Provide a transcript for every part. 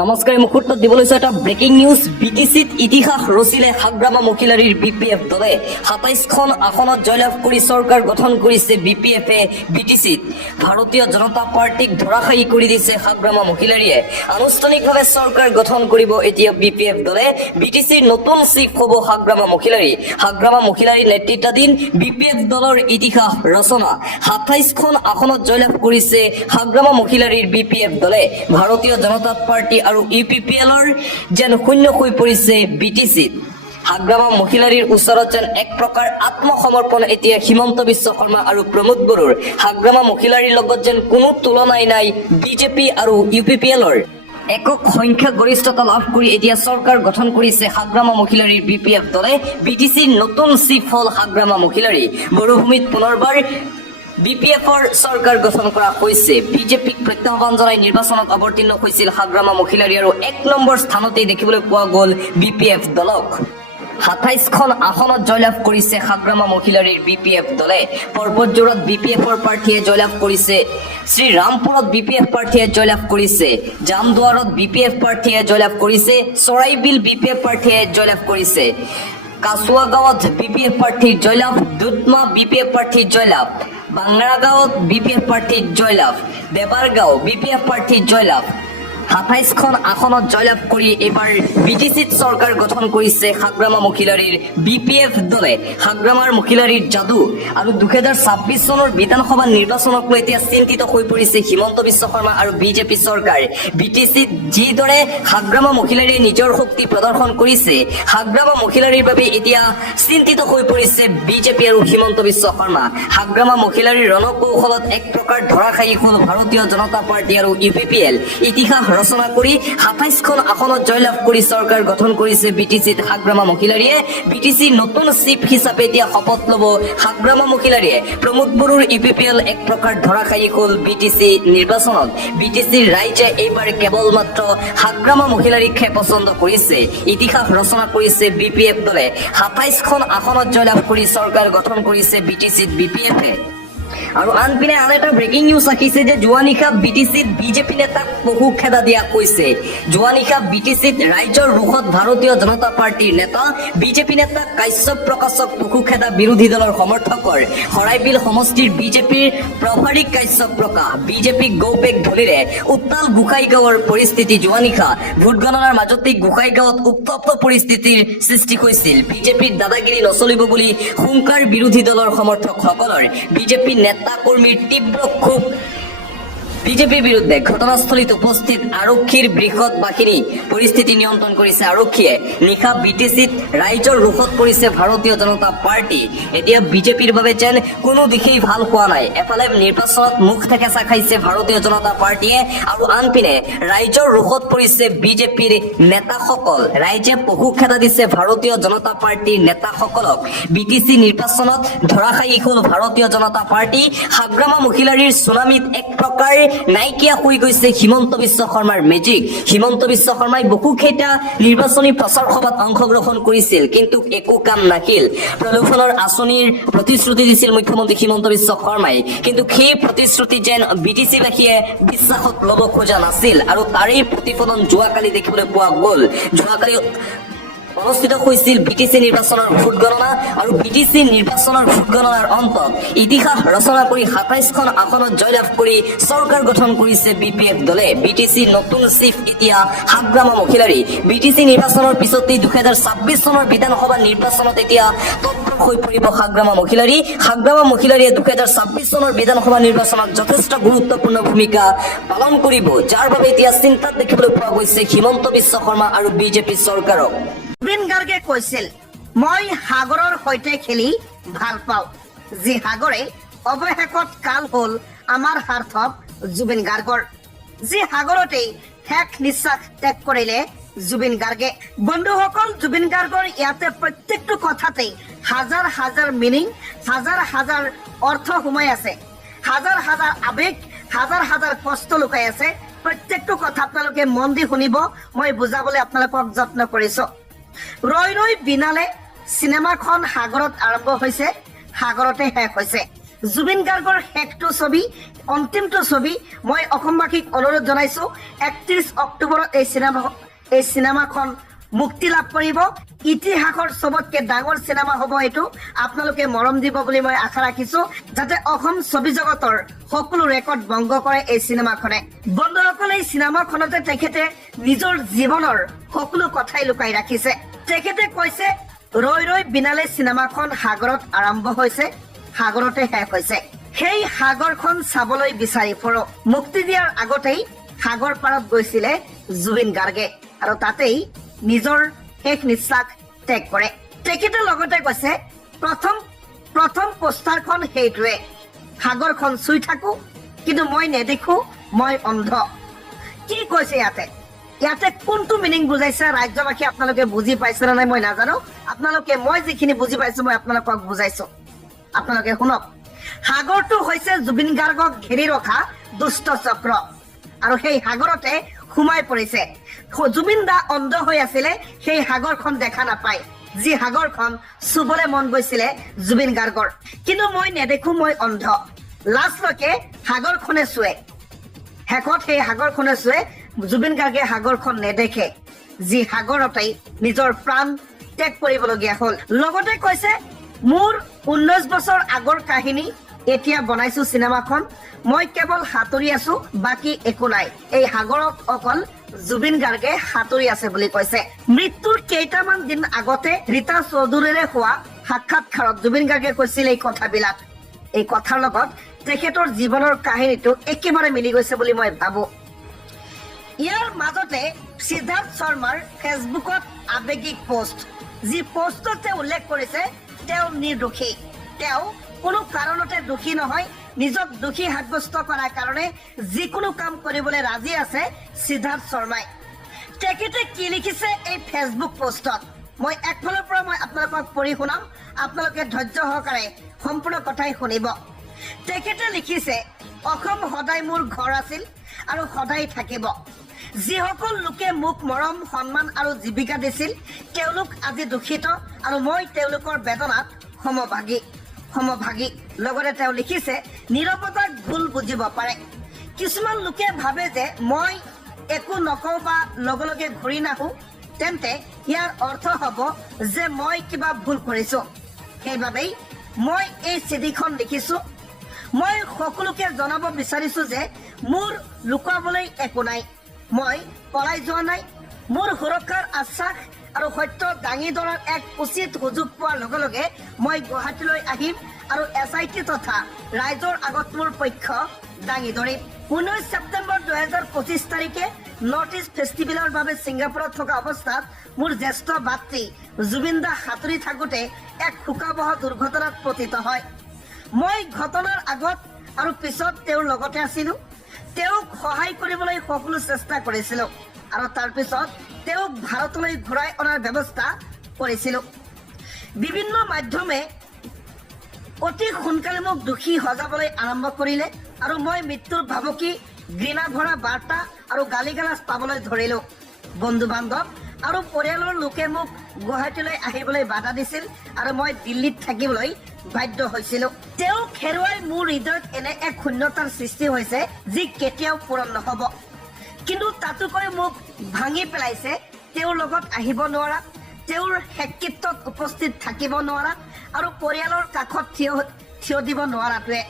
নমস্কাৰ মুহূৰ্তত দিবলৈ এটা ব্ৰেকিং নিউজ বিটিচিত ইতিহাস ৰচিলে হাগ্ৰামা মহিলাৰীৰ বিপিএফ দলে ২৭খন আসনত জয়লাভ কৰি চৰকাৰ গঠন কৰিছে বিপিএফে বিটিচিত ভাৰতীয় জনতা পাৰ্টিক ধৰাশায়ী কৰি দিছে হাগ্ৰামা মহিলাৰীয়ে আনুষ্ঠানিকভাৱে চৰকাৰ গঠন কৰিব এতিয়া বিপিএফ দলে বিটিচিৰ নতুন চিফ হ'ব হাগ্ৰামা মহিলাৰীৰ নেতৃত্বাধীন বিপিএফ দলৰ ইতিহাস ৰচনা ২৭খন আসনত জয়লাভ কৰিছে হাগ্ৰামা মহিলাৰীৰ বিপিএফ দলে ভাৰতীয় জনতা পাৰ্টি আৰু ইউপিপিএলৰ যেন শূন্য হৈ পৰিছে বিটিচিত হাগ্ৰামা মহিলাৰীৰ ওচৰত যেন এক প্ৰকাৰ আত্মসমৰ্পণ এতিয়া হিমন্ত বিশ্ব শৰ্মা আৰু প্ৰমোদ বড়োৰ হাগ্ৰামা মহিলাৰীৰ লগত যেন কোনো তুলনাই নাই বিজেপি আৰু ইউপিপিএলৰ একক সংখ্যা গৰিষ্ঠতা লাভ কৰি এতিয়া চৰকাৰ গঠন কৰিছে হাগ্ৰামা মহিলাৰীৰ বিপিএফ দলে বিটিচিৰ নতুন চিফ হল হাগ্ৰামা মহিলাৰী মৰুভূমিত পুনৰবাৰ বিপিএফৰ চৰকাৰ গঠন কৰা হৈছে বিজেপিক প্ৰত্যাহ্বান জনাই নিৰ্বাচনত অৱতীৰ্ণ হৈছিল হাগ্ৰামা মহিলাৰী আৰু ১ নম্বৰ স্থানতে দেখিবলৈ পোৱা গ'ল বিপিএফ দলক ২৭খন আসনত জয়লাভ কৰিছে হাগ্ৰামা মহিলাৰীৰ বিপিএফ দলে পৰ্বতজোৰত বিপিএফৰ প্ৰাৰ্থীয়ে জয়লাভ কৰিছে শ্ৰীৰামপুৰত বিপিএফ প্ৰাৰ্থীয়ে জয়লাভ কৰিছে জামদুৱাৰত বিপিএফ প্ৰাৰ্থীয়ে জয়লাভ কৰিছে চৰাইবিল বিপিএফ প্ৰাৰ্থীয়ে জয়লাভ কৰিছে কাছুৱা গাঁৱত বিপিএফ প্ৰাৰ্থীৰ জয়লাভ দুধমা বিপিএফ প্ৰাৰ্থীৰ জয়লাভ বাংৰাগাঁৱত বিপিএফ প্ৰাৰ্থীৰ জয়লাভ দেবাৰগাঁও বিপিএফ প্ৰাৰ্থীৰ জয়লাভ ২৭খন আসনত জয়লাভ কৰি এইবাৰ বিটিচিত চৰকাৰ গঠন কৰিছে হাগ্ৰামা মহিলাৰীৰ বিপিএফ দলে হাগ্ৰামাৰ মহিলাৰীৰ যাদু আৰু ২০২৬ চনৰ বিধানসভা নিৰ্বাচনক লৈ এতিয়া চিন্তিত হৈ পৰিছে হিমন্ত বিশ্ব শৰ্মা আৰু বিজেপি চৰকাৰ বিটিচিত যিদৰে হাগ্ৰামা মহিলাৰীয়ে নিজৰ শক্তি প্ৰদৰ্শন কৰিছে হাগ্ৰামা মহিলাৰীৰ বাবে এতিয়া চিন্তিত হৈ পৰিছে বিজেপি আৰু হিমন্ত বিশ্ব শৰ্মা হাগ্ৰামা মহিলাৰীৰ ৰণকৌশলত এক প্ৰকাৰ ধৰাশায়ী হ'ল ভাৰতীয় জনতা পাৰ্টি আৰু ইউপিপিএল ইতিহাস ৰচনা কৰি ২৭খন আসনত জয়লাভ কৰি চৰকাৰ গঠন কৰিছে বিটিচিত হাগ্ৰামা মহিলাৰীয়ে বিটিচিৰ নতুন চিফ হিচাপে এতিয়া শপত ল'ব হাগ্ৰামা মহিলাৰীয়ে প্ৰমোদ বড়োৰ ইউপিপিএল এক প্ৰকাৰ ধৰাশায়ী হ'ল বিটিচি নিৰ্বাচনত বিটিচিৰ ৰাইজে এইবাৰ কেৱল মাত্ৰ হাগ্ৰামা মহিলাৰীকহে পচন্দ কৰিছে ইতিহাস ৰচনা কৰিছে বিপিএফ দলে ২৭খন আসনত জয়লাভ কৰি চৰকাৰ গঠন কৰিছে বিটিচিত বিপিএফে আৰু আনপিনে আন এটা ব্ৰেকিং নিউজ আহিছে যে যোৱা নিশা বিটিচিত বিজেপি নেতাক বহু খেদা দিয়া কৈছে যোৱা নিশা বিটিচিত ৰাইজৰ ৰোষত ভাৰতীয় জনতা পাৰ্টিৰ নেতা বিজেপি নেতা কাশ্যপ প্ৰকাশক বহু খেদা বিৰোধী দলৰ সমৰ্থকৰ হৰাইবিল সমষ্টিৰ বিজেপিৰ প্ৰভাৰী কাশ্যপ প্ৰকাশ বিজেপি গৌপেক ধলিৰে উত্তাল গোসাইগাঁৱৰ পৰিস্থিতি যোৱা নিশা ভোট গণনাৰ মাজতে গোসাইগাঁৱত উত্তপ্ত পৰিস্থিতিৰ সৃষ্টি হৈছিল বিজেপিৰ দাদাগিৰি নচলিব বুলি হুংকাৰ বিৰোধী দলৰ সমৰ্থকসকলৰ বিজেপি নেতা কৰ্মীৰ তীব্ৰ ক্ষোভ বিজেপিৰ বিৰুদ্ধে ঘটনাস্থলীত উপস্থিত আৰক্ষীৰ বৃহৎ বাহিনী পৰিস্থিতি নিয়ন্ত্ৰণ কৰিছে আৰক্ষীয়ে নিশা বিটিচিত ৰাইজৰ ৰোষত পৰিছে ভাৰতীয় জনতা পাৰ্টি এতিয়া বিজেপিৰ বাবে যেন কোনো দিশেই ভাল হোৱা নাই এফালে নিৰ্বাচনত মুখ থেকেচা খাইছে ভাৰতীয় জনতা পাৰ্টিয়ে আৰু আনপিনে ৰাইজৰ ৰোষত পৰিছে বিজেপিৰ নেতাসকল ৰাইজে বহু খেদা দিছে ভাৰতীয় জনতা পাৰ্টিৰ নেতাসকলক বিটিচি নিৰ্বাচনত ধৰাশায়ী হ'ল ভাৰতীয় জনতা পাৰ্টি হাগ্ৰামা মহিলাৰীৰ চুনামিত এক প্ৰকাৰ নাইকিয়া হৈ গৈছে হিমন্ত বিশ্ব শৰ্মাৰ মেজিক হিমন্ত বিশ্ব শৰ্মাই বহুকেইটা নিৰ্বাচনী প্ৰচাৰ সভাত অংশগ্ৰহণ কৰিছিল কিন্তু একো কাম নাহিল প্ৰলোভনৰ আঁচনিৰ প্ৰতিশ্ৰুতি দিছিল মুখ্যমন্ত্ৰী হিমন্ত বিশ্ব শৰ্মাই কিন্তু সেই প্ৰতিশ্ৰুতি যেন বিটিচিবাসীয়ে বিশ্বাসত ল'ব খোজা নাছিল আৰু তাৰেই প্ৰতিফলন যোৱাকালি দেখিবলৈ পোৱা গ'ল যোৱাকালি অনুষ্ঠিত হৈছিল বিটিচি নিৰ্বাচনৰ ভোট গণনা আৰু বিটিচি নিৰ্বাচনৰ ভোট গণনাৰ অন্তত ইতিহাস ৰচনা কৰি ২৭খন আসনত জয়লাভ কৰি চৰকাৰ গঠন কৰিছে বিপিএফ দলে বিটিচিৰ নতুন চিফ এতিয়া হাগ্ৰামা মহিলাৰী বিটিচি নিৰ্বাচনৰ পিছতেই ২০২৬ চনৰ বিধানসভা নিৰ্বাচনত এতিয়া তৎপৰ হৈ পৰিব হাগ্ৰামা মহিলাৰীয়ে ২০২৬ চনৰ বিধানসভা নিৰ্বাচনত যথেষ্ট গুৰুত্বপূৰ্ণ ভূমিকা পালন কৰিব যাৰ বাবে এতিয়া চিন্তাত দেখিবলৈ পোৱা গৈছে হিমন্ত বিশ্ব শৰ্মা আৰু বিজেপি চৰকাৰক জুবিন গাৰ্গে কৈছিল মই সাগৰৰ সৈতে খেলি ভাল পাওঁ যি সাগৰে অৱশেষত কাল হ'ল আমাৰ সাৰ্থক জুবিন গাৰ্গৰ যি সাগৰতেই শেষ নিশ্বাস ত্যাগ কৰিলে জুবিন গাৰ্গে বন্ধুসকল জুবিন গাৰ্গৰ ইয়াতে প্ৰত্যেকটো কথাতেই হাজাৰ হাজাৰ মিনিং হাজাৰ হাজাৰ অৰ্থ সোমাই আছে হাজাৰ হাজাৰ আৱেগ হাজাৰ হাজাৰ কষ্ট লুকাই আছে প্ৰত্যেকটো কথা আপোনালোকে মন দি শুনিব মই বুজাবলৈ আপোনালোকক যত্ন কৰিছো ৰৈ ৰৈ বিনালে চিনেমাখন সাগৰত আৰম্ভ হৈছে সাগৰতে শেষ হৈছে জুবিন গাৰ্গৰ শেষটো ছবি অন্তিমটো ছবি মই অসমবাসীক অনুৰোধ জনাইছো 31 অক্টোবৰত এই চিনেমাখন মুক্তি লাভ কৰিব ইতিহাসৰ সবতকে ডাঙৰ চিনেমা হ'ব এইটো আপোনালোকে মৰম দিব বুলি মই আশা ৰাখিছো যাতে অসম ছবি জগতৰ সকলো ৰেকৰ্ড ভংগ কৰে এই চিনেমাখনে বন্ধুসকল এই চিনেমাখনতে তেখেতে নিজৰ জীৱনৰ সকলো কথাই লুকাই ৰাখিছে তেখেতে কৈছে ৰৈ ৰৈ বিনালে চিনেমাখন সাগৰত আৰম্ভ হৈছে সাগৰতে শেষ হৈছে সেই সাগৰখন চাবলৈ বিচাৰি ফুৰো মুক্তি দিয়াৰ আগতেই সাগৰ পাৰত গৈছিলে জুবিন গাৰ্গে আৰু তাতেই নিজৰ শেষ নিশ্বাস ত্যাগ কৰে তেখেতে লগতে কৈছে প্ৰথম পোষ্টাৰখন সেইটোৱে সাগৰখন চুই থাকো কিন্তু মই নেদেখো মই অন্ধ কি কৈছে ইয়াতে কোনটো মিনিং বুজাইছে ৰাজ্যবাসী আপোনালোকে বুজি পাইছে নে নাই মই নাজানো আপোনালোকে মই যিখিনি বুজি পাইছো মই আপোনালোকক বুজাইছো আপোনালোকে শুনক সাগৰটো হৈছে জুবিন গাৰ্গক ঘেৰি ৰখা দুষ্ট চক্ৰ আৰু সেই সাগৰতে সোমাই পৰিছে জুবিন দা অন্ধ হৈ আছিলে সেই সাগৰখন দেখা নাপায় যি সাগৰখন চুবলে মন গৈছিলে জুবিন গাৰ্গৰ কিন্তু মই নেদেখো মই অন্ধ লাষ্টলৈকে সাগৰখনে চুৱে শেষত সেই সাগৰখনে চুৱে জুবিন গাৰ্গে সাগৰখন নেদেখে যি সাগৰতেই নিজৰ প্ৰাণ ত্যাগ কৰিবলগীয়া হ'ল লগতে কৈছে মোৰ 19 বছৰ আগৰ কাহিনী এতিয়া বনাইছো চিনেমাখন মই কেৱল সাঁতুৰি আছো বাকি একো নাই এই সাগৰত অকল জুবিন গাৰ্গে সাঁতুৰি আছে বুলি কৈছে মৃত্যুৰ কেইটামান দিন আগতে ৰীতা চৌধুৰীৰে হোৱা সাক্ষাৎকাৰত জুবিন গাৰ্গে কৈছিল এই কথাবিলাক এই কথাৰ লগত তেখেতৰ জীৱনৰ কাহিনীটো একেবাৰে মিলি গৈছে বুলি মই ভাবো ইয়াৰ মাজতে সিদ্ধাৰ্থ শৰ্মাৰ ফেচবুকত আবেগিক পোষ্ট যি পোষ্টত তেওঁ উল্লেখ কৰিছে তেওঁ নিৰ্দোষী তেওঁ কোনো কাৰণতে দোষী নহয় নিজক দোষী সাব্যস্ত কৰাৰ কাৰণে যিকোনো কাম কৰিবলৈ ৰাজি আছে সিদ্ধাৰ্থ শৰ্মাই তেখেতে কি লিখিছে এই ফেচবুক পোষ্টত মই একফালৰ পৰা মই আপোনালোকক পঢ়ি শুনাম আপোনালোকে ধৈৰ্য সহকাৰে সম্পূৰ্ণ কথাই শুনিব তেখেতে লিখিছে অসম সদায় মোৰ ঘৰ আছিল আৰু সদায় থাকিব যিসকল লোকে মোক মৰম সন্মান আৰু জীৱিকা দিছিল তেওঁলোক আজি দুখিত আৰু মই তেওঁলোকৰ বেদনাত সমভাগী লগতে তেওঁ লিখিছে নীৰৱতাক ভুল বুজিব পাৰে কিছুমান লোকে ভাবে যে মই একো নকওঁ বা লগে লগে ঘূৰি নাহো তেন্তে ইয়াৰ অৰ্থ হ'ব যে মই কিবা ভুল কৰিছো সেইবাবেই মই এই চিঠিখন লিখিছো মই সকলোকে জনাব বিচাৰিছো যে মোৰ লুকাবলৈ একো নাই মই পলাই যোৱা নাই মোৰ সুৰক্ষাৰ আশ্বাস আৰু সত্য দাঙি ধৰাৰ এক উচিত সুযোগ পোৱাৰ লগে লগে মই গুৱাহাটীলৈ আহিম আৰু SIT তথা ৰাইজৰ আগত মোৰ পক্ষ দাঙি ধৰিম 19 ছেপ্টেম্বৰ 2025 তাৰিখে নৰ্থ ইষ্ট ফেষ্টিভেলৰ বাবে ছিংগাপুৰত থকা অৱস্থাত মোৰ জ্যেষ্ঠ ভাতৃ জুবিন দা সাঁতুৰি থাকোঁতে এক শোকাবহ দুৰ্ঘটনাত পতিত হয় মই ঘটনাৰ আগত আৰু পিছত তেওঁৰ লগতে আছিলো তেওঁক সহায় কৰিবলৈ সকলো চেষ্টা কৰিছিলো আৰু তাৰ পিছত তেওঁক ভাৰতলৈ ঘূৰাই অনাৰ ব্যৱস্থা কৰিছিলো বিভিন্ন মাধ্যমে অতি সোনকালে মোক দোষী সজাবলৈ আৰম্ভ কৰিলে আৰু মই মৃত্যুৰ ভাবুকি ঘৃণা ভৰা বাৰ্তা আৰু গালিগালাজ পাবলৈ ধৰিলো বন্ধু বান্ধৱ আৰু পৰিয়ালৰ লোকে মোক গুৱাহাটীলৈ আহিবলৈ বাধা দিছিল আৰু মই দিল্লীত থাকিবলৈ বাধ্য হৈছিলো তেওঁক হেৰুৱাই মোৰ হৃদয়ত এনে এক শূন্যতাৰ সৃষ্টি হৈছে যি কেতিয়াও পূৰণ নহ'ব কিন্তু তাতোকৈ মোক ভাঙি পেলাইছে তেওঁৰ লগত আহিব নোৱাৰা তেওঁৰ শেষকৃত্যত উপস্থিত থাকিব নোৱাৰা আৰু পৰিয়ালৰ কাষত থিয় দিব নোৱাৰাটোৱে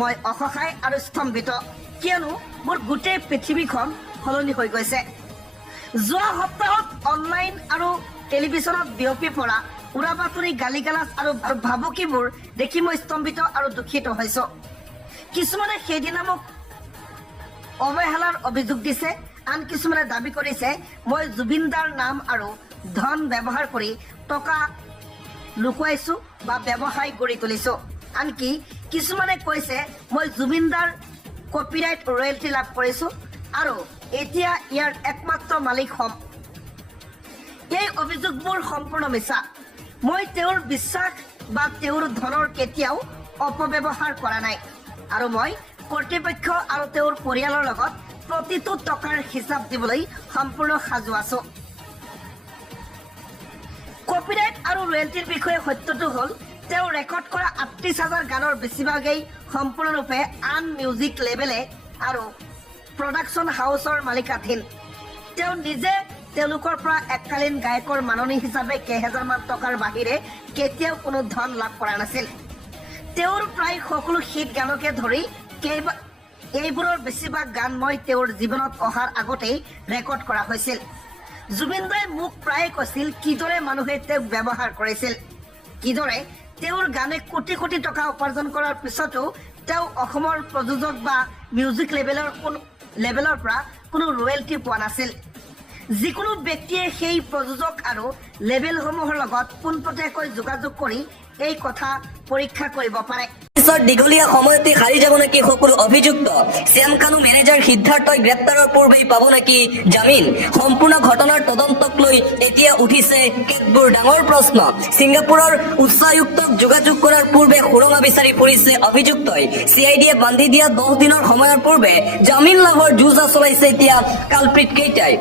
মই অসহায় আৰু স্তম্ভিত কিয়নো মোৰ গোটেই পৃথিৱীখন সলনি হৈ গৈছে যোৱা সপ্তাহত অনলাইন আৰু টেলিভিছনত বিয়পি পৰা উৰা বাতৰি গালিগালাজ আৰু ভাবুকিবোৰ দেখি মই স্তম্ভিত আৰু দুখিত হৈছো কিছুমানে সেইদিনা মোক অৱহেলাৰ অভিযোগ দিছে আন কিছুমানে দাবী কৰিছে মই জুবিন দাৰ নাম আৰু ধন ব্যৱহাৰ কৰি টকা লুকুৱাইছো বা ব্যৱসায় কৰি তুলিছো আনকি কিছুমানে কৈছে মই জুবিন দাৰ কপিৰাইট ৰয়েলটি লাভ কৰিছো আৰু এতিয়া ইয়াৰ একমাত্ৰ মালিক হ'ম এই অভিযোগবোৰ সম্পূৰ্ণ মিছা মই তেওঁৰ বিশ্বাস বা তেওঁৰ ধনৰ কেতিয়াও অপব্যৱহাৰ কৰা নাই আৰু মই কৰ্তৃপক্ষ আৰু তেওঁৰ পৰিয়ালৰ লগত প্ৰতিটো টকাৰ হিচাপ দিবলৈ সম্পূৰ্ণ সাজু আছো কপিৰাইট আৰু ৰয়েলটিৰ বিষয়ে সত্যটো হ'ল তেওঁ ৰেকৰ্ড কৰা ৩৮,০০০ গানৰ বেছিভাগেই সম্পূৰ্ণৰূপে আন মিউজিক লেবেলে আৰু প্ৰডাকশ্যন হাউচৰ মালিকাধীন। তেওঁ নিজে তেওঁলোকৰ পৰা এককালীন গায়কৰ মাননি হিচাপে কেইহাজাৰমান টকাৰ বাহিৰে কেতিয়াও কোনো ধন লাভ কৰা নাছিল। তেওঁৰ প্ৰায় সকলো হিট গানকে ধৰি এইবোৰৰ বেছিভাগ গান মই তেওঁৰ জীৱনত অহাৰ আগতেই ৰেকৰ্ড কৰা হৈছিল। জুবিনদাই মোক প্ৰায়ে কৈছিল কিদৰে মানুহে তেওঁক ব্যৱহাৰ কৰিছিল, কিদৰে তেওঁৰ গানে কোটি কোটি টকা উপাৰ্জন কৰাৰ পিছতো তেওঁ অসমৰ প্ৰযোজক বা মিউজিক লেবেলৰ পৰা কোনো ৰয়েলটি পোৱা নাছিল। যিকোনো ব্যক্তিয়ে সেই প্ৰযোজক আৰু লেবেলসমূহৰ লগত পোনপটীয়াকৈ যোগাযোগ কৰি এই কথা পৰীক্ষা কৰিব পাৰে। দীঘলীয়া সময়তে হাৰি যাব নেকি সকলো অভিযুক্ত? শ্যাম কানু মেনেজাৰ সিদ্ধাৰ্থই গ্ৰেপ্তাৰৰ পূৰ্বেই পাব নেকি জামিন? সম্পূৰ্ণ ঘটনাৰ তদন্তক লৈ এতিয়া উঠিছে কেতবোৰ ডাঙৰ প্ৰশ্ন। ছিংগাপুৰৰ উচ্চায়ুক্তক যোগাযোগ কৰাৰ পূৰ্বে সুৰঙা বিচাৰি ফুৰিছে অভিযুক্তই। CID-য়ে বান্ধি দিয়া 10 দিনৰ সময়ৰ পূৰ্বে জামিন লাভৰ যুঁজা চলাইছে এতিয়া কালপ্ৰিট কেইটাই।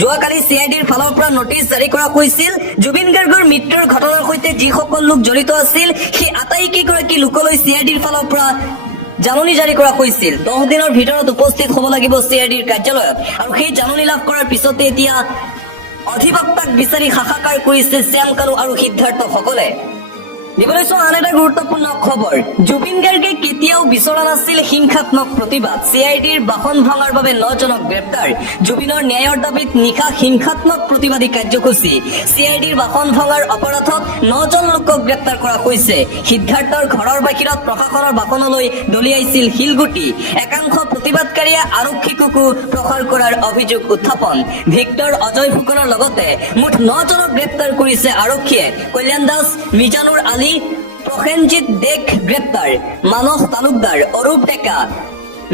যোৱাকালি CID-ৰ ফালৰ পৰা নটিচ জাৰি কৰা হৈছিল। জুবিন গাৰ্গৰ মৃত্যুৰ ঘটনাৰ সৈতে যিসকল লোক জড়িত আছিল সেই আটাইকেইগৰাকী লোকলৈ CID-ৰ ফালৰ পৰা জাননী জাৰি কৰা হৈছিল। 10 দিনৰ ভিতৰত উপস্থিত হ'ব লাগিব CID-ৰ কাৰ্যালয়ত। আৰু সেই জাননী লাভ কৰাৰ পিছতে এতিয়া অধিবক্তাক বিচাৰি হাহাকাৰ কৰিছে শ্যাম কানু আৰু সিদ্ধাৰ্থ সকলে। দিবলৈ চোৱা আন এটা গুৰুত্বপূৰ্ণ খবৰ, জুবিন গাৰ্গে কেতিয়াও বিচৰা নাছিল হিংসাত্মক প্ৰতিবাদ। CID-ৰ বাহন ভঙাৰ বাবে 9 জনক গ্ৰেপ্তাৰ। জুবিনৰ ন্যায়ৰ দাবীত নিশা হিংসাত্মক প্ৰতিবাদী কাৰ্যসূচী। CID-ৰ বাহন ভঙাৰ অপৰাধত 9 জন লোকক গ্ৰেপ্তাৰ কৰা হৈছে। সিদ্ধাৰ্থৰ ঘৰৰ বাহিৰত প্ৰশাসনৰ বাহনলৈ দলিয়াইছিল শিলগুটি। একাংশ প্ৰতিবাদকাৰীয়ে আৰক্ষীকো প্ৰহাৰ কৰাৰ অভিযোগ উত্থাপন। ভিক্টৰ অজয় ফুকনৰ লগতে মুঠ 9 জনক গ্ৰেপ্তাৰ কৰিছে আৰক্ষীয়ে। কল্যাণ দাস, মিজানুৰ আলী, প্ৰসেনজিৎ দেক গ্ৰেপ্তাৰ। মানস তালুকদাৰ, অৰূপ ডেকা,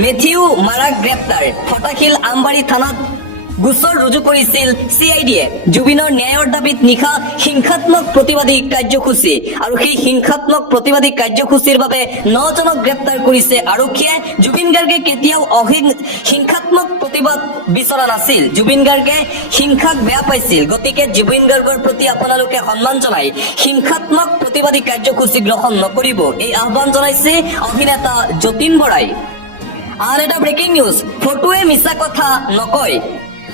মেথিউ মাৰাক গ্ৰেপ্তাৰ। ফটাশিল আমবাৰী থানাত গোচৰ ৰুজু কৰিছিল CID-য়ে। জুবিনৰ ন্যায়ৰ দাবীত নিশা হিংসাত্মক প্ৰতিবাদী কাৰ্যসূচী আৰু সেই হিংসাত্মক প্ৰতিবাদী কাৰ্যসূচীৰ বাবে 9 জনক গ্ৰেপ্তাৰ কৰিছে আৰক্ষীয়ে। জুবিন গাৰ্গে কেতিয়াও হিংসাত্মক প্ৰতিবাদ বিচৰা নাছিল। জুবিন গাৰ্গে হিংসাক বেয়া পাইছিল। গতিকে জুবিন গাৰ্গৰ প্ৰতি আপোনালোকে সন্মান জনাই হিংসাত্মক প্ৰতিবাদী কাৰ্যসূচী গ্ৰহণ নকৰিব, এই আহ্বান জনাইছে অভিনেতা যতীন বৰাই। আন এটা ব্ৰেকিং নিউজ, ফটোৱে মিছা কথা নকয়।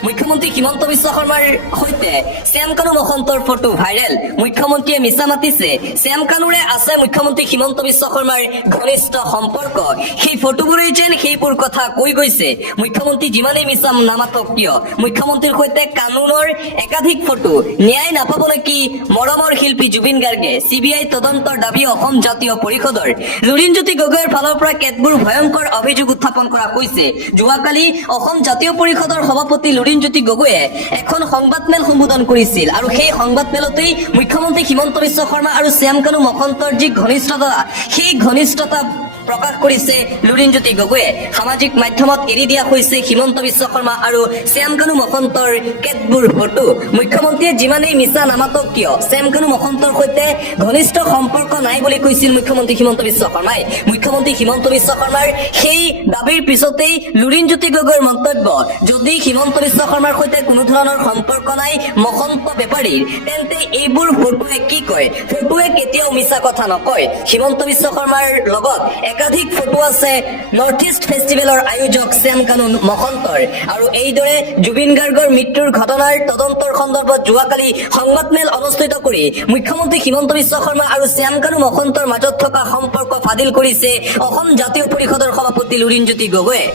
মুখ্যমন্ত্ৰী হিমন্ত বিশ্ব শৰ্মাৰ সৈতে শ্যাম কানু মহন্তৰ ফটো ভাইৰেল। মুখ্যমন্ত্ৰীয়ে মিছা মাতিছে। শ্যাম কানুৰে আছে মুখ্যমন্ত্ৰী হিমন্ত বিশ্ব শৰ্মাৰ ঘনিষ্ঠ সম্পৰ্ক। সেই ফটোবোৰেই যেন সেইবোৰ কথা কৈ গৈছে। মুখ্যমন্ত্ৰী যিমানেই মিছা নামাতক কিয়, মুখ্যমন্ত্ৰীৰ সৈতে কানুনৰ একাধিক ফটো। ন্যায় নাপাব নেকি মৰমৰ শিল্পী জুবিন গাৰ্গে? CBI তদন্তৰ দাবী অসম জাতীয় পৰিষদৰ। লুৰিণজ্যোতি গগৈৰ ফালৰ পৰা কেতবোৰ ভয়ংকৰ অভিযোগ উত্থাপন কৰা হৈছে। যোৱাকালি অসম জাতীয় পৰিষদৰ সভাপতি লুৰিণজ্যোতি গগৈয়ে এখন সংবাদমেল সম্বোধন কৰিছিল আৰু সেই সংবাদমেলতেই মুখ্যমন্ত্ৰী হিমন্ত বিশ্ব শৰ্মা আৰু শ্যাম কানু মহন্তৰ যি ঘনিষ্ঠতা, সেই ঘনিষ্ঠতা প্ৰকাশ কৰিছে লুৰিণজ্যোতি গগৈয়ে। সামাজিক মাধ্যমত এৰি দিয়া হৈছে হিমন্ত বিশ্ব শৰ্মা আৰু শ্যাম কানু মহন্তৰ কেতবোৰ ফটো। মুখ্যমন্ত্ৰীয়ে যিমানেই মিছা নামাতক কিয়, শ্যাম কানু মহন্তৰ সৈতে ঘনিষ্ঠ সম্পৰ্ক নাই বুলি কৈছিল মুখ্যমন্ত্ৰী হিমন্ত বিশ্ব শৰ্মাই। মুখ্যমন্ত্ৰী হিমন্ত বিশ্ব শৰ্মাৰ সেই দাবীৰ পিছতেই লুৰিণজ্যোতি গগৈৰ মন্তব্য, যদি হিমন্ত বিশ্ব শৰ্মাৰ সৈতে কোনো ধৰণৰ সম্পৰ্ক নাই মহন্ত বেপাৰীৰ, তেন্তে এইবোৰ ফটোৱে কি কয়? ফটোৱে কেতিয়াও মিছা কথা নকয়। হিমন্ত বিশ্ব শৰ্মাৰ লগত একাধিক ফটো আছে নৰ্থ ইষ্ট ফেষ্টিভেলৰ আয়োজক শ্যাম কানু মহন্তৰ। আৰু এইদৰে জুবিন গাৰ্গৰ মৃত্যুৰ ঘটনাৰ তদন্তৰ সন্দৰ্ভত যোৱাকালি সংবাদমেল অনুষ্ঠিত কৰি মুখ্যমন্ত্ৰী হিমন্ত বিশ্ব শৰ্মা আৰু শ্যাম কানু মহন্তৰ মাজত থকা সম্পৰ্ক ফাদিল কৰিছে অসম জাতীয় পৰিষদৰ সভাপতি লুৰিণজ্যোতি গগৈয়ে।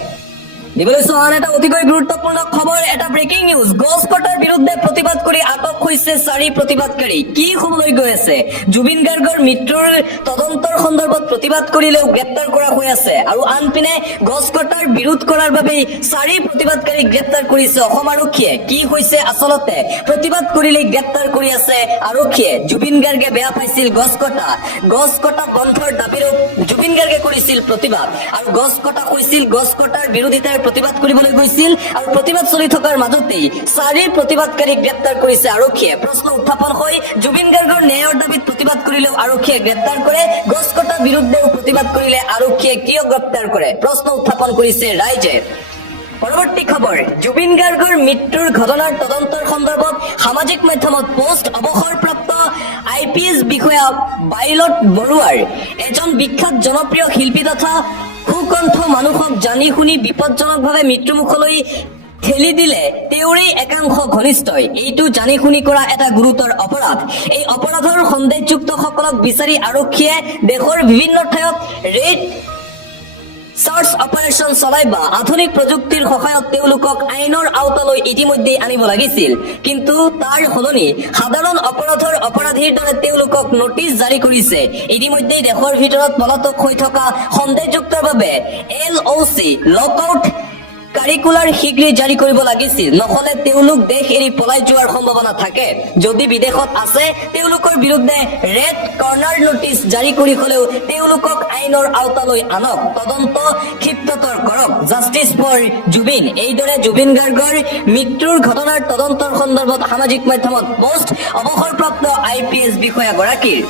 দিবলৈ চোৱা আন এটা অতিকৈ গুৰুত্বপূৰ্ণ খবৰ, এটা ব্ৰেকিং নিউজ। গছ কটাৰ বিৰুদ্ধে প্ৰতিবাদ কৰি আটক হৈছে 4 প্ৰতিবাদকাৰী। কি হ'বলৈ গৈ আছে? জুবিন গাৰ্গৰ মৃত্যুৰ তদন্তৰ সন্দৰ্ভত প্ৰতিবাদ কৰিলেও গ্ৰেপ্তাৰ কৰা হৈ আছে। আৰু আনপিনে গছ কটাৰ বিৰোধ কৰাৰ বাবেই 4 প্ৰতিবাদকাৰীক গ্ৰেপ্তাৰ কৰিছে অসম আৰক্ষীয়ে। কি হৈছে আচলতে? প্ৰতিবাদ কৰিলেই গ্ৰেপ্তাৰ কৰি আছে আৰক্ষীয়ে। জুবিন গাৰ্গে বেয়া পাইছিল গছ কটা বন্ধৰ দাবীৰেও জুবিন গাৰ্গে কৰিছিল প্ৰতিবাদ আৰু গছ কটা হৈছিল। গছ কটাৰ বিৰোধিতাৰ প্ৰতিবাদ কৰিবলৈ গৈছিল আৰু প্ৰতিবাদ চলি থকাৰ মাজতেই 4 প্ৰতিবাদকাৰীক গ্ৰেপ্তাৰ কৰিছে আৰক্ষীয়ে। প্ৰশ্ন উত্থাপন হয়, জুবিন গাৰ্গৰ ন্যায়ৰ দাবীত প্ৰতিবাদ কৰিলেও আৰক্ষীয়ে গ্ৰেপ্তাৰ কৰে, গছ কটাৰ বিৰুদ্ধেও প্ৰতিবাদ কৰিলে আৰক্ষীয়ে কিয় গ্ৰেপ্তাৰ কৰে? প্ৰশ্ন উত্থাপন কৰিছে ৰাইজে। পৰৱৰ্তী খবৰ, জুবিন গাৰ্গৰ মৃত্যুৰ ঘটনাৰ তদন্তৰ সন্দৰ্ভত সামাজিক মাধ্যমত পোষ্ট অৱসৰপ্ৰাপ্ত IPS বিষয়া বাইলট বৰুৱাৰ এজন বিখ্যাত জনপ্ৰিয় শিল্পী তথা সুকণ্ঠ মানুহক জানি শুনি বিপদজনকভাৱে মৃত্যুমুখলৈ ঠেলি দিলে তেওঁৰে একাংশ ঘনিষ্ঠই। এইটো জানি শুনি কৰা এটা গুৰুতৰ অপৰাধ। এই অপৰাধৰ সন্দেহযুক্তসকলক বিচাৰি আৰক্ষীয়ে দেশৰ বিভিন্ন ঠাইত ৰেড সাৰ্চ অপাৰেশন চলাই বা আধুনিক প্ৰযুক্তিৰ সহায়ত তেওঁলোকক আইনৰ আওতালৈ ইতিমধ্যে আনিব লাগিছিল, কিন্তু তাৰ সলনি সাধাৰণ অপৰাধৰ অপৰাধীৰ দৰে তেওঁলোকক নোটিছ জাৰি কৰিছে। ইতিমধ্যে দেশৰ ভিতৰত পলাতক হৈ থকা সন্দেহযুক্তৰ বাবে LOC লকআউট কাৰিকুলাৰ শীঘ্ৰে জাৰি কৰিব লাগিছিল, নহলে তেওঁলোক দেশ এৰি পলাই যোৱাৰ সম্ভাৱনা থাকে। যদি বিদেশত আছে তেওঁলোকৰ বিৰুদ্ধে ৰেড কৰ্নাৰ নোটিছ জাৰি কৰি হলেও তেওঁলোকক আইনৰ আওতালৈ আনক, তদন্ত ক্ষিপ্ৰতৰ কৰক। Justice for Zubeen. এইদৰে জুবিন গাৰ্গৰ মৃত্যুৰ ঘটনাৰ তদন্তৰ সন্দৰ্ভত সামাজিক মাধ্যমত পোষ্ট অৱসৰপ্ৰাপ্ত IPS বিষয়াগৰাকীৰ।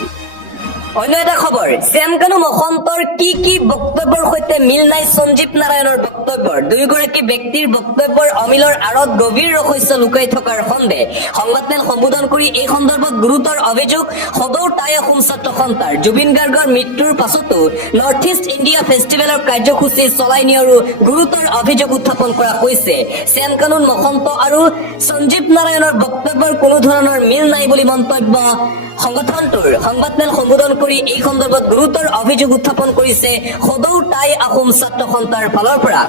অন্য এটা খবৰ, শ্যাম কানু মহন্তৰ কি বক্তব্যৰ সৈতে মিল নাই সঞ্জীৱ নাৰায়ণৰ বক্তব্যৰ। দুয়োগৰাকী ব্যক্তিৰ বক্তব্যৰ অমিলৰ আঁৰত গভীৰ ৰহস্য লুকাই থকাৰ সন্দেহ। সংবাদমেল সম্বোধন কৰি এই সন্দৰ্ভত গুৰুতৰ অভিযোগ সদৌ টাই অসম ছাত্ৰ সন্থাৰ। জুবিন গাৰ্গৰ মৃত্যুৰ পাছতো নৰ্থ ইষ্ট ইণ্ডিয়া ফেষ্টিভেলৰ কাৰ্যসূচী চলাই নিয়াৰো গুৰুতৰ অভিযোগ উত্থাপন কৰা হৈছে। শ্যাম কানুন মহন্ত আৰু সঞ্জীৱ নাৰায়ণৰ বক্তব্যৰ কোনো ধৰণৰ মিল নাই বুলি মন্তব্য সংগঠনটোৰ। সংবাদমেল সম্বোধন কৰি এই সন্দৰ্ভত গুৰুতৰ অভিযোগ উত্থাপন কৰিছে সদৌ টাই অসম ছাত্ৰ সন্থাৰ ফালৰ পৰা।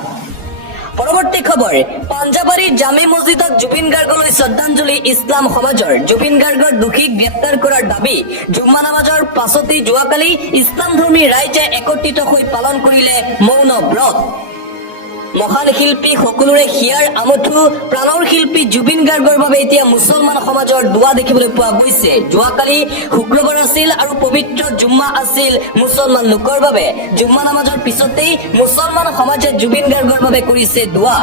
পৰৱৰ্তী খবৰ, পাঞ্জাবাৰীৰ জামে মছজিদত জুবিন গাৰ্গলৈ শ্ৰদ্ধাঞ্জলি ইছলাম সমাজৰ। জুবিন গাৰ্গৰ দোষীক গ্ৰেপ্তাৰ কৰাৰ দাবী। জুম্মা নামাজৰ পাছতেই যোৱাকালি ইছলামধৰ্মী ৰাইজে একত্ৰিত হৈ পালন কৰিলে মৌন ব্ৰত। মহান শিল্পী সকলোৰে হিয়াৰ আমঠু প্ৰাণৰ শিল্পী জুবিন গাৰ্গৰ বাবে এতিয়া মুছলমান সমাজৰ দুৱা দেখিবলৈ পোৱা গৈছে। যোৱাকালি শুক্ৰবাৰ আছিল আৰু পবিত্ৰ জুম্মা আছিল মুছলমান লোকৰ বাবে। জুম্মা নামাজৰ পিছতেই মুছলমান সমাজে জুবিন গাৰ্গৰ বাবে কৰিছে দুৱা।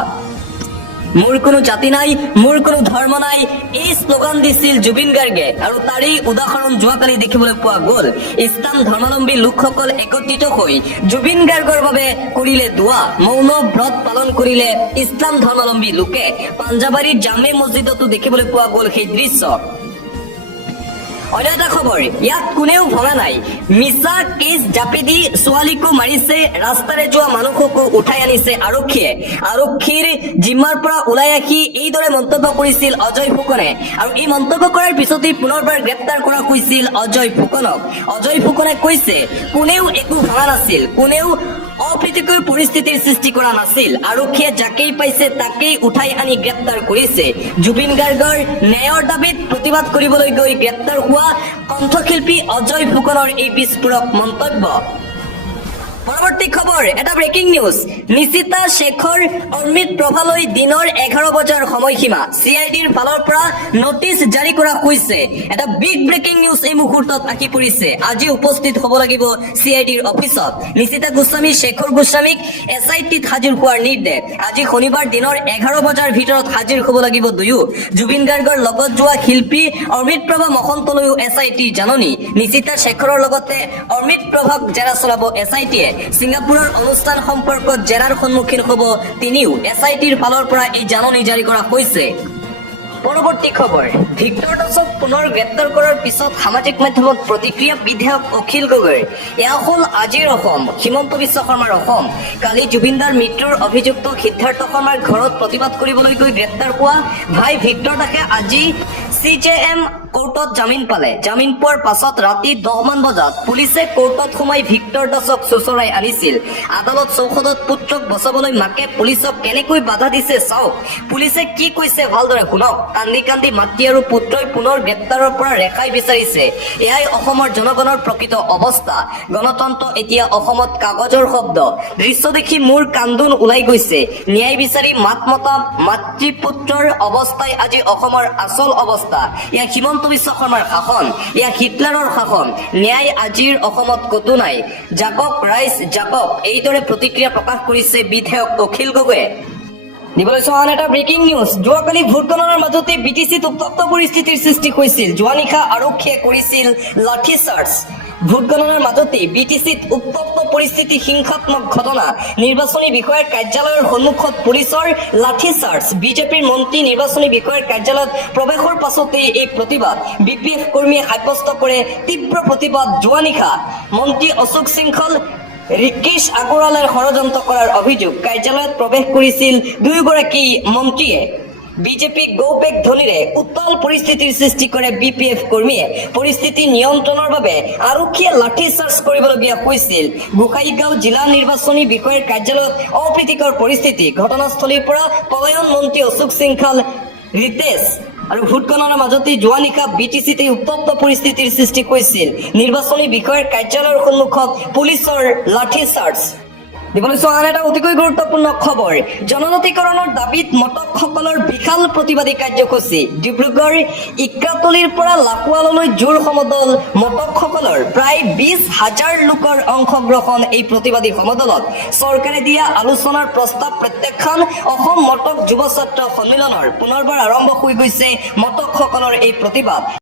মোৰ কোনো জাতি নাই, মোৰ কোনো ধৰ্ম নাই, এই শ্লোগান দিছিল জুবিন গাৰ্গে আৰু তাৰেই উদাহৰণ যোৱাকালি দেখিবলৈ পোৱা গ'ল। ইছলাম ধৰ্মাৱলম্বী লোকসকল একত্ৰিত হৈ জুবিন গাৰ্গৰ বাবে কৰিলে দুৱা। মৌন ব্ৰত পালন কৰিলে ইছলাম ধৰ্মাৱলম্বী লোকে। পাঞ্জাবাৰীৰ জামে মছজিদতো দেখিবলৈ পোৱা গ'ল সেই দৃশ্য। অন্য এটা খবৰ, ইয়াত কোনেও ভঙা নাই। মিছা কেছ জাপি দি ছোৱালীকো মাৰিছে, ৰাস্তাৰে যোৱা মানুহকো উঠাই আনিছে আৰক্ষীয়ে। আৰক্ষীৰ জিম্মাৰ পৰা ওলাই আহি এইদৰে মন্তব্য কৰিছিল অজয় ফুকনে আৰু এই মন্তব্য কৰাৰ পিছতেই পুনৰবাৰ গ্ৰেপ্তাৰ কৰা হৈছিল অজয় ফুকনক। অজয় ফুকনে কৈছে কোনেও একো ভঙা নাছিল, কোনেও অপ্ৰীতিকৰ পৰিস্থিতিৰ সৃষ্টি কৰা নাছিল। আৰক্ষীয়ে যাকেই পাইছে তাকেই উঠাই আনি গ্ৰেপ্তাৰ কৰিছে। জুবিন গাৰ্গৰ ন্যায়ৰ দাবীত প্ৰতিবাদ কৰিবলৈ গৈ গ্ৰেপ্তাৰ হোৱা কণ্ঠশিল্পী অজয় ফুকনৰ এই বিস্ফোৰক মন্তব্য। পৰৱৰ্তী খবৰ, এটা ব্ৰেকিং নিউজ। নিশিতা শেখৰ অমৃত প্ৰভালৈ দিনৰ 11 বজাৰ সময়সীমা। CIDৰ ফালৰ পৰা নোটিছ জাৰি কৰা হৈছে। এটা বিগ ব্ৰেকিং নিউজ এই মুহূৰ্তত আহি পৰিছে। আজি উপস্থিত হ'ব লাগিব CIDৰ অফিচত। নিশিতা গোস্বামী, শেখৰ গোস্বামীক SITত হাজিৰ হোৱাৰ নিৰ্দেশ। আজি শনিবাৰ দিনৰ 11 বজাৰ ভিতৰত হাজিৰ হ'ব লাগিব দুয়ো। জুবিন গাৰ্গৰ লগত যোৱা শিল্পী অমৃত প্ৰভা মহন্তলৈও SIT জাননী। নিশিতা শেখৰৰ লগতে অমৃত প্ৰভাক জেৰা চলাব SITয়ে। ছিংগাপুৰৰ অনুষ্ঠান সম্পৰ্কত জেৰাৰ সন্মুখীন হ'ব তিনিও। SITৰ ফালৰ পৰা এই জাননী জাৰি কৰা হৈছে। পৰৱৰ্তী খবৰ, ভিক্টৰ দাসক পুনৰ গ্ৰেপ্তাৰ কৰাৰ পিছত সামাজিক মাধ্যমত প্ৰতিক্ৰিয়া বিধায়ক অখিল গগৈৰ। এয়া হ'ল আজিৰ অসম, হিমন্ত বিশ্ব শৰ্মাৰ অসম। কালি জুবিনদাৰ মৃত্যুৰ অভিযুক্ত সিদ্ধাৰ্থ শৰ্মাৰ ঘৰত প্ৰতিবাদ কৰিবলৈ গৈ গ্ৰেপ্তাৰ হোৱা ভাই ভিক্টৰ দাসে আজি CJM কোৰ্টত জামিন পালে। জামিন পোৱাৰ পাছত ৰাতি 10 মান বজাত পুলিচে কোৰ্টত সোমাই ভিক্টৰ দাসক চোঁচৰাই আনিছিল। আদালত চৌহদত পুত্ৰক বচাবলৈ মাকে পুলিচক কেনেকৈ বাধা দিছে চাওক। পুলিচে কি কৈছে ভালদৰে শুনক। কান্দি কান্দি মাতৃ আৰু পুত্ৰই পুনৰ গ্ৰেপ্তাৰৰ পৰা ৰেহাই বিচাৰিছে। এয়াই অসমৰ জনগণৰ প্ৰকৃত অৱস্থা। গণতন্ত্ৰ এতিয়া অসমত কাগজৰ শব্দ। দৃশ্য দেখি মোৰ কান্দোন ওলাই গৈছে। ন্যায় বিচাৰি মাত মতা মাতৃ পুত্ৰৰ অৱস্থাই আজি অসমৰ আচল অৱস্থা। এয়া হিমন্ত বিশ্ব শৰ্মাৰ শাসন, এয়া হিটলাৰৰ শাসন। ন্যায় আজিৰ অসমত ক'তো নাই। জাকক ৰাইজ জাকক, এইদৰে প্ৰতিক্ৰিয়া প্ৰকাশ কৰিছে বিধায়ক অখিল গগৈয়ে। দিবলৈ আন এটা ব্ৰেকিং নিউজ। যোৱাকালি ভোট গণনাৰ মাজতে BTCত উত্তপ্ত পৰিস্থিতিৰ সৃষ্টি হৈছিল। যোৱা নিশা আৰক্ষীয়ে কৰিছিল লাঠি চাৰ্জ। ভোট গণনাৰ মাজতে বিটিচিত উত্তপ্ত পৰিস্থিতি, হিংসাত্মক ঘটনা, নিৰ্বাচনী বিষয়াৰ কাৰ্যালয়ৰ সন্মুখত পুলিচৰ লাঠিচাৰ্জ, বিজেপিৰ মন্ত্ৰী নিৰ্বাচনী বিষয়াৰ কাৰ্যালয়ত প্ৰৱেশৰ পাছতে এই প্ৰতিবাদ। বিপিএফ কৰ্মীয়ে সাব্যস্ত কৰে তীব্ৰ প্ৰতিবাদ। যোৱা নিশা মন্ত্ৰী অশোক সিংখল, ঋকেশ আগৰৱালাৰ ষড়যন্ত্ৰ কৰাৰ অভিযোগ। কাৰ্যালয়ত প্ৰৱেশ কৰিছিল দুয়োগৰাকী মন্ত্ৰীয়ে। বিজেপিক গৌপেক ধ্বনিৰে উত্তাল পৰিস্থিতিৰ সৃষ্টি কৰে বিপিএফ কৰ্মীয়ে। পৰিস্থিতি নিয়ন্ত্ৰণৰ বাবে আৰক্ষীয়ে লাঠিচাৰ্জ কৰিবলগীয়া হৈছিল। গোসাইগাঁও জিলা নিৰ্বাচনী বিষয়াৰ কাৰ্যালয়ত অপ্ৰীতিকৰ পৰিস্থিতি। ঘটনাস্থলীৰ পৰা পলায়ন মন্ত্ৰী অশোক সিংখল, ৰিতেশ আৰু ভোট গণনাৰ মাজতে যোৱা নিশা বিটিচিতে উত্তপ্ত পৰিস্থিতিৰ সৃষ্টি হৈছিল। নিৰ্বাচনী বিষয়াৰ কাৰ্যালয়ৰ সন্মুখত পুলিচৰ লাঠিচাৰ্জ। দিবলৈ চোৱা আন এটা অতিকৈ গুৰুত্বপূৰ্ণ খবৰ। জনজাতিকৰণৰ দাবীত মটকসকলৰ বিশাল প্ৰতিবাদী কাৰ্যসূচী। ডিব্ৰুগড় ইক্ৰাতলিৰ পৰা লাখোৱাললৈ জোৰ সমদল মটকসকলৰ। প্ৰায় 20,000 লোকৰ অংশগ্ৰহণ এই প্ৰতিবাদী সমদলত। চৰকাৰে দিয়া আলোচনাৰ প্ৰস্তাৱ প্ৰত্যাখ্যান। অসম মটক যুৱ ছাত্ৰ সন্মিলনৰ পুনৰবাৰ আৰম্ভ হৈ গৈছে মটকসকলৰ এই প্ৰতিবাদ।